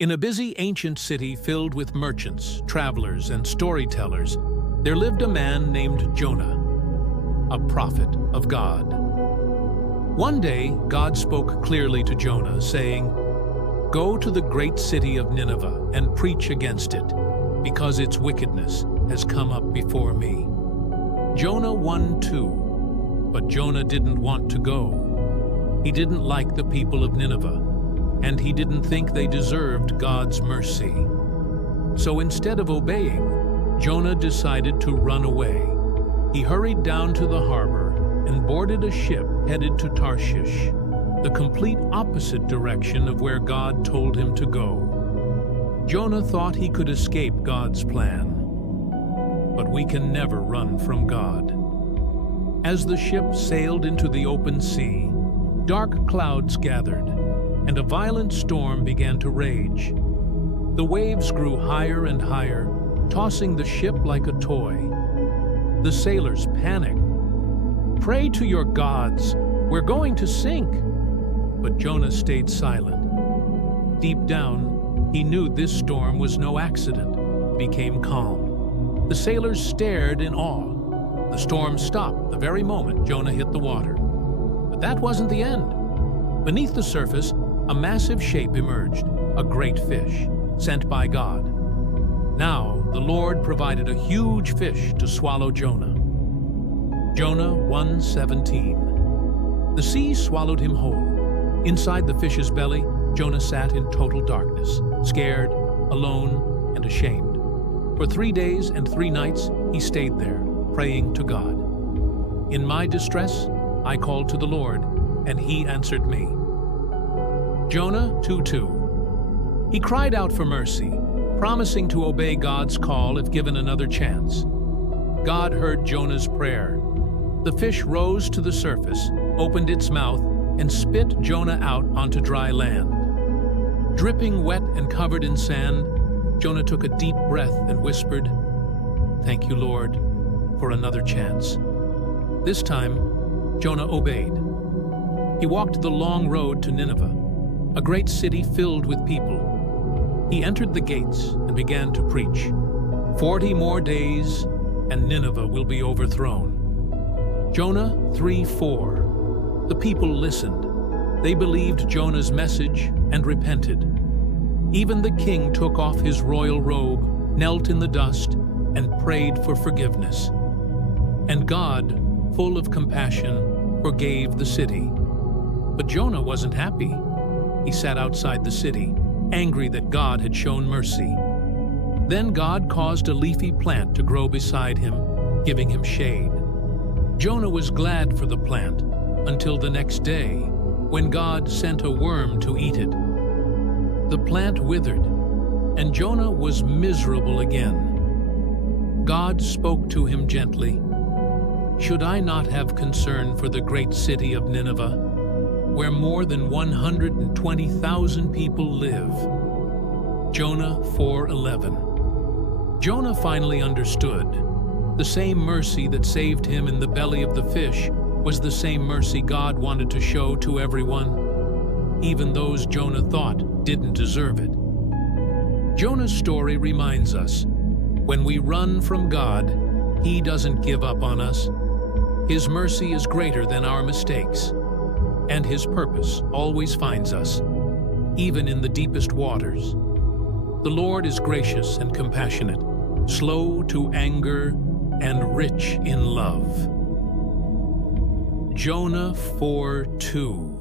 In a busy ancient city filled with merchants, travelers, and storytellers, there lived a man named Jonah, a prophet of God. One day, God spoke clearly to Jonah, saying, "Go to the great city of Nineveh and preach against it, because its wickedness has come up before me." Jonah 1:2. But Jonah didn't want to go. He didn't like the people of Nineveh, and he didn't think they deserved God's mercy. So instead of obeying, Jonah decided to run away. He hurried down to the harbor and boarded a ship headed to Tarshish, the complete opposite direction of where God told him to go. Jonah thought he could escape God's plan. But we can never run from God. As the ship sailed into the open sea, dark clouds gathered, and a violent storm began to rage. The waves grew higher and higher, tossing the ship like a toy. The sailors panicked. "Pray to your gods, we're going to sink." But Jonah stayed silent. Deep down, he knew this storm was no accident. It became calm. The sailors stared in awe. The storm stopped the very moment Jonah hit the water. But that wasn't the end. Beneath the surface, a massive shape emerged, a great fish, sent by God. Now, the Lord provided a huge fish to swallow Jonah. Jonah 1:17. The sea swallowed him whole. Inside the fish's belly, Jonah sat in total darkness, scared, alone, and ashamed. For 3 days and 3 nights, he stayed there, praying to God. "In my distress, I called to the Lord, and he answered me." Jonah 2:2. He cried out for mercy, promising to obey God's call if given another chance. God heard Jonah's prayer. The fish rose to the surface, opened its mouth, and spit Jonah out onto dry land. Dripping wet and covered in sand, Jonah took a deep breath and whispered, "Thank you, Lord, for another chance." This time, Jonah obeyed. He walked the long road to Nineveh, a great city filled with people. He entered the gates and began to preach. 40 more days, and Nineveh will be overthrown. Jonah 3:4. The people listened. They believed Jonah's message and repented. Even the king took off his royal robe, knelt in the dust, and prayed for forgiveness. And God, full of compassion, forgave the city. But Jonah wasn't happy. He sat outside the city, angry that God had shown mercy. Then God caused a leafy plant to grow beside him, giving him shade. Jonah was glad for the plant until the next day, when God sent a worm to eat it. The plant withered, and Jonah was miserable again. God spoke to him gently. "Should I not have concern for the great city of Nineveh, where more than 120,000 people live?" Jonah 4:11. Jonah finally understood. The same mercy that saved him in the belly of the fish was the same mercy God wanted to show to everyone, even those Jonah thought didn't deserve it. Jonah's story reminds us, when we run from God, He doesn't give up on us. His mercy is greater than our mistakes, and His purpose always finds us, even in the deepest waters. The Lord is gracious and compassionate, slow to anger, and rich in love. Jonah 4:2.